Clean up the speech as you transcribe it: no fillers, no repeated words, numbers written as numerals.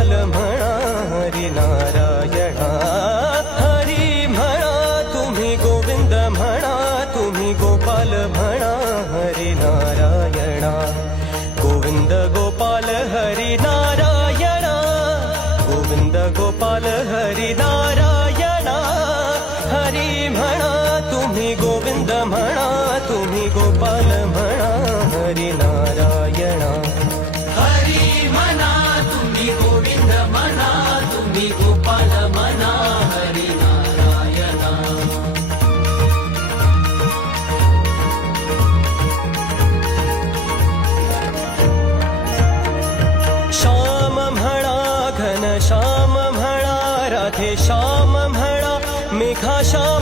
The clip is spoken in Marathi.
गोपाल म्हणा हरी नारायणा, हरी म्हणा तुम्ही गोविंद म्हणा, तुम्ही गोपाल म्हणा हरी नारायणा, गोविंद गोपाल हरी नारायणा, गोविंद गोपाल हरी नारायणा, हरी म्हणा तुम्ही गोविंद म्हणा, तुम्ही गोपाल म्हणा हरी नारायणा, हरी म्हणा तुम्ही गोविंद म्हणा, तुम्ही गोपाल म्हणा हरी नारायणा. श्याम म्हणा घन श्याम म्हणा, राधे श्याम म्हणा, मेघा श्याम